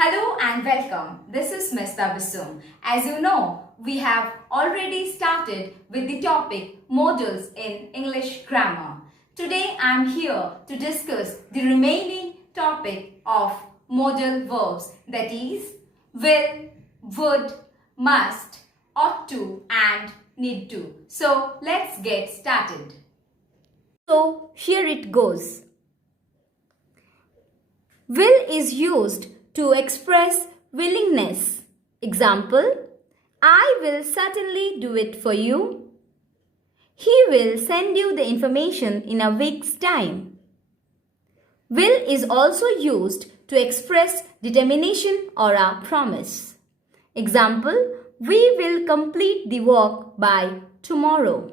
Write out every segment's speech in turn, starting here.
Hello and welcome. This is Ms. Tabassum. As you know, we have already started with the topic modals in English grammar. Today I am here to discuss the remaining topic of modal verbs, that is will, would, must, ought to and need to. So let's get started. So here it goes. Will is used to express willingness. Example, I will certainly do it for you. He will send you the information in a week's time. Will is also used to express determination or a promise. Example, we will complete the work by tomorrow.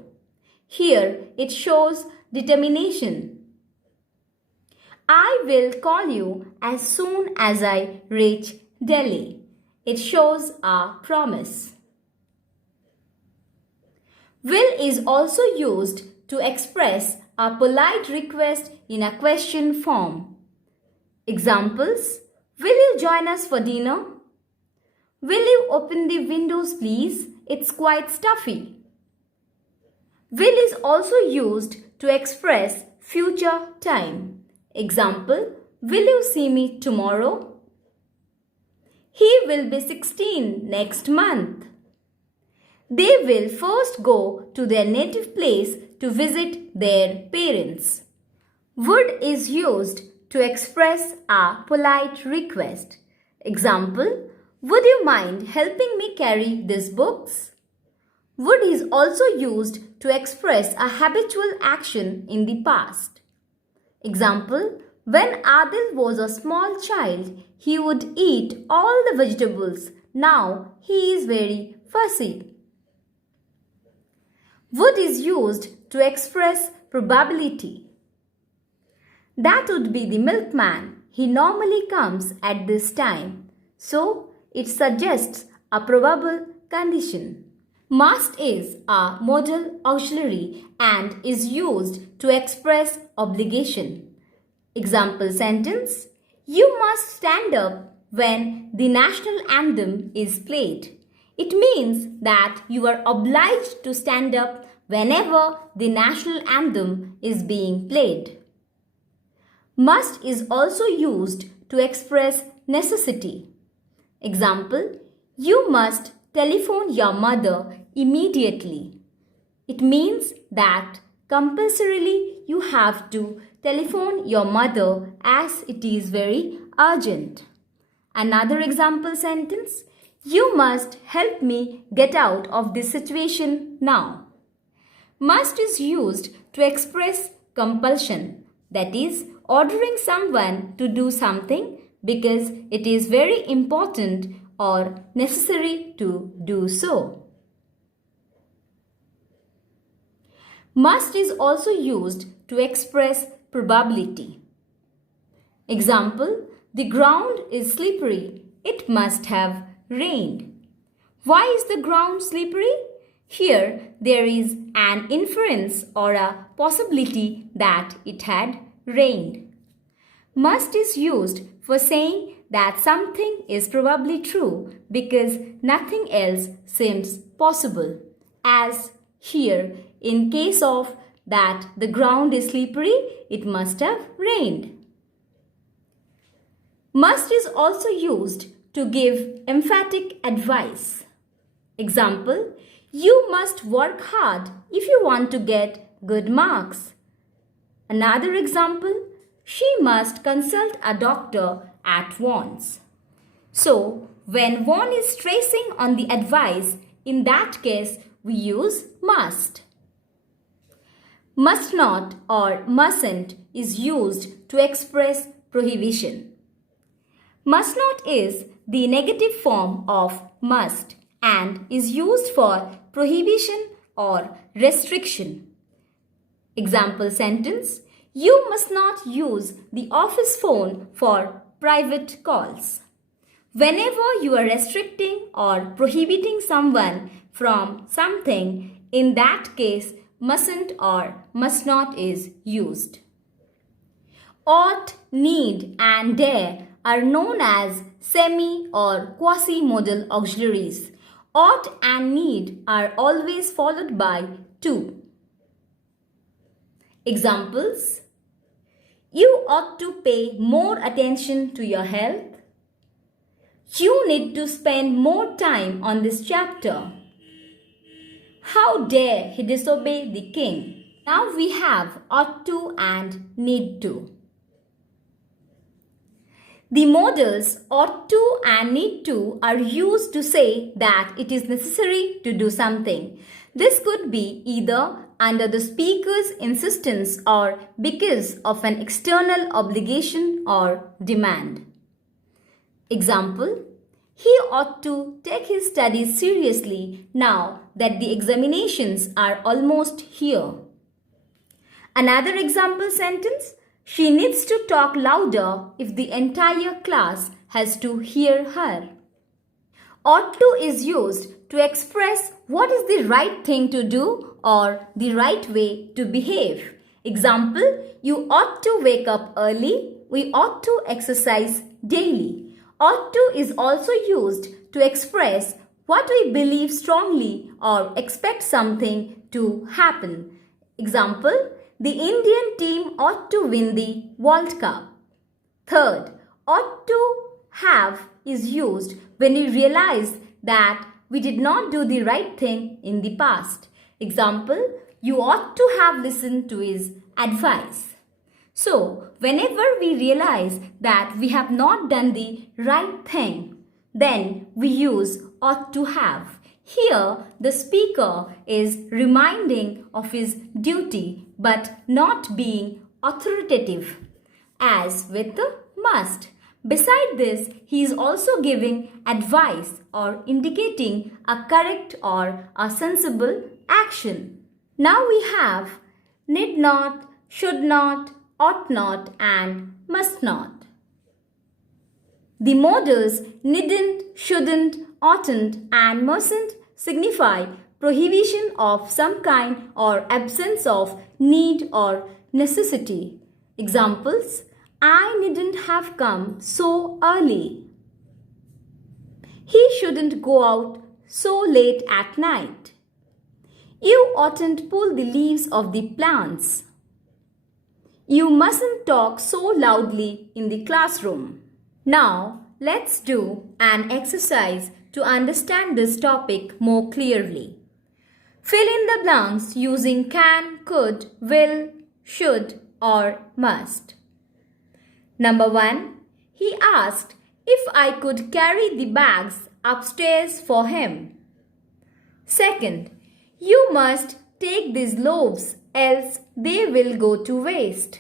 Here it shows determination. I will call you as soon as I reach Delhi. It shows a promise. Will is also used to express a polite request in a question form. Examples, will you join us for dinner? Will you open the windows please? It's quite stuffy. Will is also used to express future time. Example, will you see me tomorrow? He will be 16 next month. They will first go to their native place to visit their parents. Would is used to express a polite request. Example, would you mind helping me carry these books? Would is also used to express a habitual action in the past. Example, when Adil was a small child, he would eat all the vegetables. Now he is very fussy. Would is used to express probability. That would be the milkman. He normally comes at this time. So it suggests a probable condition. Must is a modal auxiliary and is used to express obligation. Example sentence, you must stand up when the national anthem is played. It means that you are obliged to stand up whenever the national anthem is being played. Must is also used to express necessity. Example, you must telephone your mother immediately. It means that compulsorily you have to telephone your mother as it is very urgent. Another example sentence, you must help me get out of this situation now. Must is used to express compulsion, that is, ordering someone to do something because it is very important or necessary to do so. Must is also used to express probability. Example, the ground is slippery. It must have rained. Why is the ground slippery? Here there is an inference or a possibility that it had rained. Must is used for saying that something is probably true because nothing else seems possible. As here, in case of that the ground is slippery, it must have rained. Must is also used to give emphatic advice. Example, you must work hard if you want to get good marks. Another example, she must consult a doctor at once. So, when one is stressing on the advice, in that case, we use must. Must not or mustn't is used to express prohibition. Must not is the negative form of must and is used for prohibition or restriction. Example sentence, you must not use the office phone for private calls. Whenever you are restricting or prohibiting someone from something, in that case, mustn't or must not is used. Ought, need and dare are known as semi or quasi-modal auxiliaries. Ought and need are always followed by to. Examples: you ought to pay more attention to your health. You need to spend more time on this chapter. How dare he disobey the king? Now we have ought to and need to. The modals ought to and need to are used to say that it is necessary to do something. This could be either under the speaker's insistence or because of an external obligation or demand. Example: he ought to take his studies seriously now that the examinations are almost here. Another example sentence: she needs to talk louder if the entire class has to hear her. Ought to is used to express what is the right thing to do or the right way to behave. Example: you ought to wake up early. We ought to exercise daily. Ought to is also used to express what we believe strongly or expect something to happen. Example: the Indian team ought to win the World Cup. Third, ought to have is used when we realize that we did not do the right thing in the past. Example: you ought to have listened to his advice. So, whenever we realize that we have not done the right thing, then we use ought to have. Here, the speaker is reminding of his duty but not being authoritative, as with the must. Beside this, he is also giving advice or indicating a correct or a sensible action. Now we have need not, should not, ought not and must not. The modals needn't, shouldn't, oughtn't and mustn't signify prohibition of some kind or absence of need or necessity. Examples: I needn't have come so early. He shouldn't go out so late at night. You oughtn't pull the leaves of the plants. You mustn't talk so loudly in the classroom. Now, let's do an exercise to understand this topic more clearly. Fill in the blanks using can, could, will, should or must. Number 1. He asked if I could carry the bags upstairs for him. Second, you must take these loaves, else they will go to waste.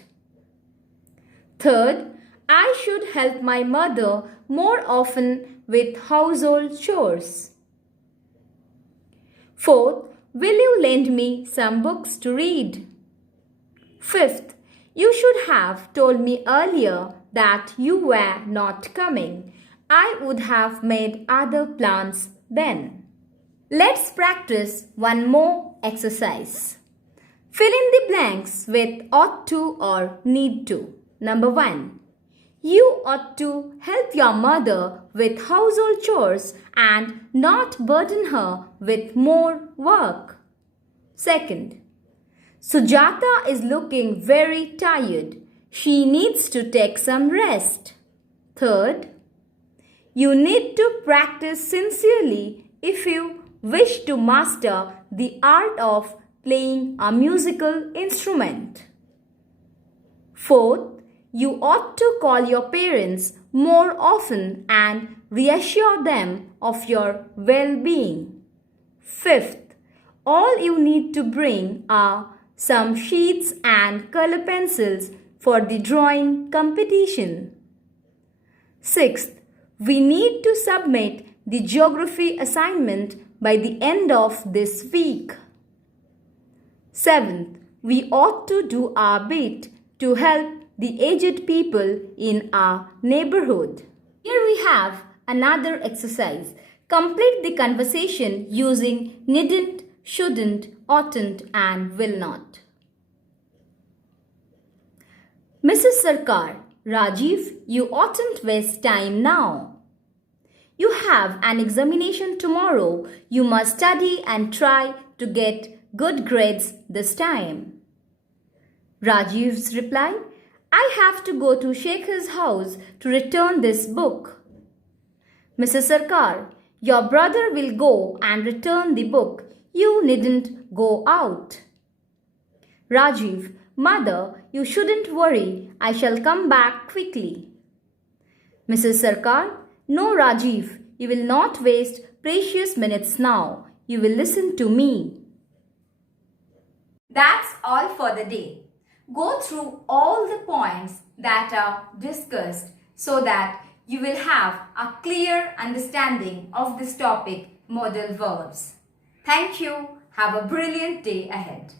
Third, I should help my mother more often with household chores. Fourth, will you lend me some books to read? Fifth, you should have told me earlier that you were not coming. I would have made other plans then. Let's practice one more exercise. Fill in the blanks with ought to or need to. Number 1. You ought to help your mother with household chores and not burden her with more work. Second, Sujata is looking very tired. She needs to take some rest. Third, you need to practice sincerely if you wish to master the art of playing a musical instrument. Fourth, you ought to call your parents more often and reassure them of your well-being. Fifth, all you need to bring are some sheets and color pencils for the drawing competition. Sixth, we need to submit the geography assignment by the end of this week. Seventh, we ought to do our bit to help the aged people in our neighborhood. Here we have another exercise. Complete the conversation using needn't, shouldn't, oughtn't and will not. Mrs. Sarkar, Rajiv, you oughtn't waste time now. You have an examination tomorrow. You must study and try to get good grades this time. Rajiv's reply, I have to go to Shekhar's house to return this book. Mrs. Sarkar, your brother will go and return the book. You needn't go out. Rajiv, Mother, you shouldn't worry. I shall come back quickly. Mrs. Sarkar, no, Rajiv, you will not waste precious minutes now. You will listen to me. That's all for the day. Go through all the points that are discussed so that you will have a clear understanding of this topic, modal verbs. Thank you. Have a brilliant day ahead.